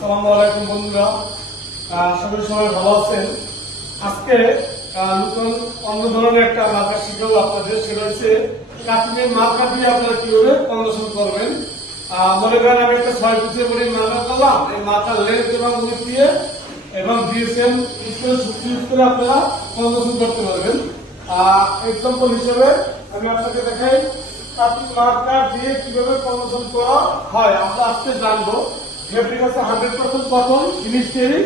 আসসালামু আলাইকুম বন্ধুরা। আশা সবাই ভালো আছেন। আজকে নতুন অন্য ধরনের একটা মার্কা শিখাবো আপনাদের সেটা হচ্ছে কাটিংয়ের মার্কা দিয়ে আপনারা কীভাবে কন্ডাকশন করবেন? মনে করেন আমি একটা ছয় পিসের বড়ি মার্কা করলাম। এই মার্কার লেন্থ এবং উইথ দিয়ে এবং ডিএসএম স্কেল করে আপনারা কন্ডাকশন করতে পারবেন। এক্সাম্পল হিসেবে আমি আপনাকে দেখাই কাটিং মার্কার দিয়ে কীভাবে কন্ডাকশন করা হয়, আমরা আজকে জানব। আছে হান্ড্রেড পার্সেন্ট কটন জিনিস তৈরি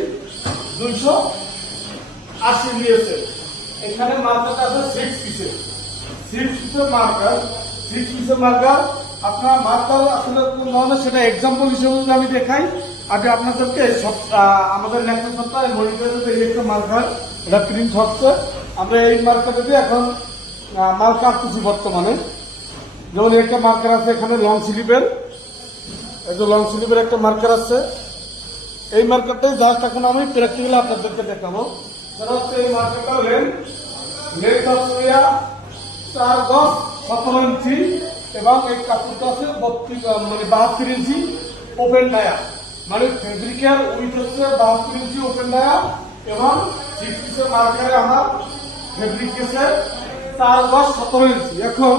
দুইশো আশি নিয়েছে। এখানে মার্কার আছে সিক্স পিসের সিক্স পিসের মার্কার সিক্স পিসের মার্কার আপনার মার্কার আসলে কোন ধরনের সেটা এক্সাম্পল হিসেবে যদি আমি দেখাই আগে আপনাদেরকে আমাদের লেখা সপ্তাহে মনিটরে যে একটা মার্কার এটা প্রিন্ট হচ্ছে। আমরা এই মার্কারটা দিয়ে এখন মাল কাটতেছি বর্তমানে। যেমন একটা মার্কার আছে এখানে লং স্লিপের এই লং স্লিপের একটা মার্কার আছে, এই মার্কারটাই জাস্ট এখন আমি প্র্যাকটিক্যালি আপনাদেরকে দেখাবো। সেটা হচ্ছে এই মার্কারটা লেন লেন্থ চার দশ সতেরো ইঞ্চি এবং এই কাপড়টা আছে বত্রিশ মানে বাহাত্তর ইঞ্চি ওপেন ডায়া মানে ফেব্রিকের উইথ হচ্ছে বাহাত্তর ইঞ্চি ওপেন ডায়া এবং সিক্স আমার ফেব্রিক গেছে চার দশ সতেরো ইঞ্চি এখন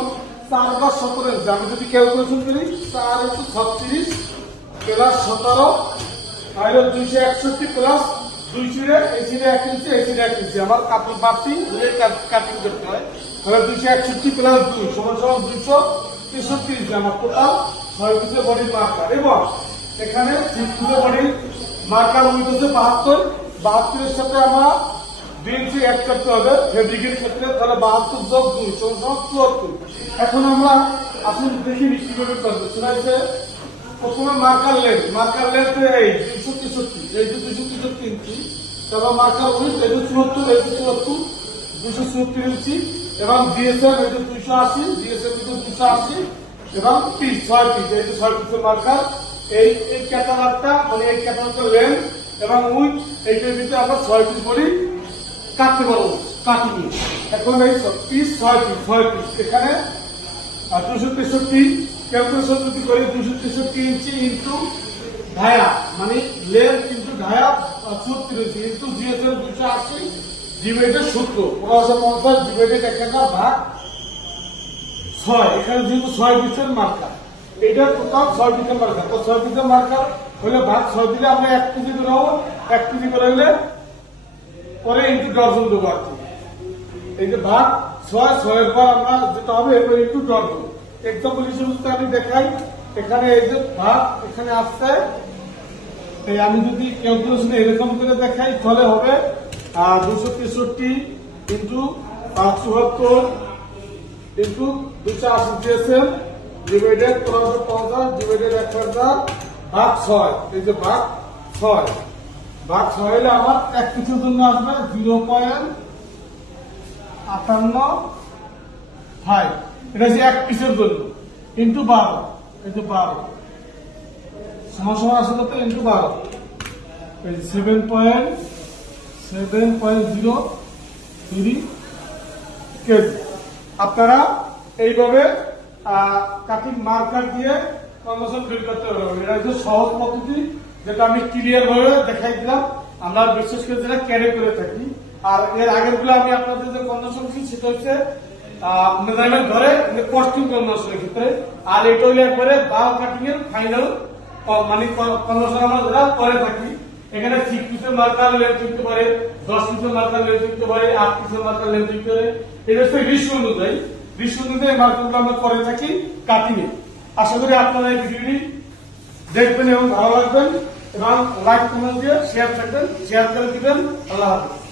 চার দশ সতেরো। আমি যদি ক্যালকুলেশন করি চার ইঞ্চি ছত্রিশ প্লাস সতেরো, তাহলে দুইশো একষট্টি প্লাস দুই চিড়ে এই এক ইঞ্চি এই চিড়ে এক ইঞ্চি আমার কাপড় বাড়তি কাটিং করতে হয়। তাহলে দুইশো একষট্টি প্লাস দুই, সমান সমান দুইশো তেষট্টি। ইঞ্চি আমার টোটাল ছয় পিসের বডির মার্কার এবং এখানে সিক্স পিসের বডির মার্কার উইথ হচ্ছে বাহাত্তর। বাহাত্তরের সাথে আমরা ইঞ্চি অ্যাড করতে হবে ফেব্রিকের ক্ষেত্রে তাহলে বাহাত্তর যোগ দুই চুয়াত্তর। এখন আমরা আসুন দেখি কীভাবে করব হচ্ছে প্রথমে মার্কার লেন্থ মার্কার লেন্থ এই দুইশো তেষট্টি, এই যে দুইশো তেষট্টি ইঞ্চি তারপর মার্কার উইথ এই যে চুয়াত্তর, এই যে চুয়াত্তর, দুইশো চুয়াত্তর ইঞ্চি এবং ডিএসএম এই যে দুইশো আশি ডিএসএম এই যে দুইশো আশি এবং পিস ছয় পিস এই যে ছয় পিসের মার্কার এই এই ক্যাটালগটা মানে এই ক্যাটালগটার লেন্থ এবং উইথ এইটার ভিতরে আমরা ছয় পিস বলি কাটতে পারব কাটিনি এখন এই পিস ছয় পিস ছয় পিস। এখানে দুশো তেষট্টি ক্যালকুলেশন যদি করি দুশো তেষট্টি ইঞ্চি ইন্টু ঢায়া মানে লেন্থ কিন্তু ঢায়া ইঞ্চি ইন্টু জিএসএম দুশো আশি ডিভাইডের সূত্র পনেরোশো পঞ্চাশ ডিভাইডেড এক হাজার ভাগ ছয়। এখানে যেহেতু ছয় পিসের মার্কার এটা টোটাল ছয় পিসের মার্কার। তো ছয় পিসের মার্কার হলে ভাগ ছয় দিলে আমরা এক কেজি করে হব, এক কেজি করে হলে পরে ইন্টু ডজন দেবো আর কি। এই যে ভাগ ছয় ছয়ের পর আমরা যেটা হবে এবার একটু ডট এক্সাম্পল হিসেবে আমি দেখাই, এখানে এই যে ভাগ এখানে আসছে। এই আমি যদি ক্যালকুলেশন এরকম করে দেখাই, তাহলে হবে দুশো তেষট্টি ইন্টু চুয়াত্তর ইন্টু দুশো আশি দিয়েছেন ডিভাইডেড পনেরোশো পঞ্চাশ ডিভাইডেড এক হাজার ভাগ ছয়। এই যে ভাগ ছয়। ভাগ ছয় হলে আমার এক কিছুর জন্য আসবে জিরো পয়েন্ট আটান্ন ফাইভ এটা হচ্ছে এক পিসের জন্য। ইন্টু বারো ইন্টু বারো। সমান সমান আসলে তো ইন্টু বারো। Seven point seven point zero three KG. আপনারা এইভাবে কাটিং মার্কার দিয়ে কন্ডিশন বিল করতে পারবেন। এটা হচ্ছে সহজ পদ্ধতি। যেটা আমি ক্লিয়ার ভাবে দেখাই দিলাম, আমরা বিশেষ করে যেটা ক্যারি করে থাকি। আর এর আগেরগুলো আমি আপনাদের যে কন্ডিশন ছিল সেটা হচ্ছে মেজারমেন্ট ধরে কস্টিং কন্ডিশনের ক্ষেত্রে। আর এটা হইলে একবারে বাও কাটিং এর ফাইনাল মানে কন্ডিশন আমরা যেটা করে থাকি, এখানে সিক্স পিসের মার্কার লেন্থ দিতে পারে, দশ পিসের মার্কার লেন্থ দিতে পারে, আট পিসের মার্কার লেন্থ দিতে পারে। এটা হচ্ছে রিস্ক অনুযায়ী। রিস্ক অনুযায়ী মার্কারগুলো আমরা করে থাকি কাটিংয়ে আশা করি আপনারা এই ভিডিওটি দেখবেন এবং ভালো লাগবেন। এবং লাইক কমেন্ট দিয়ে শেয়ার থাকবেন শেয়ার করে দিবেন। আল্লাহ হাফিজ।